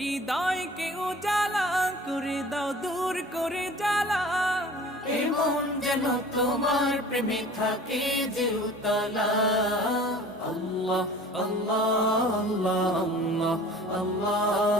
হৃদয়কে উজালা করে দাও, দূর করে জ্বালা। এমন যেন তোমার প্রেমে থাকে যে উতলা। আল্লাহ আল্লাহ আল্লাহ আল্লাহ আল্লাহ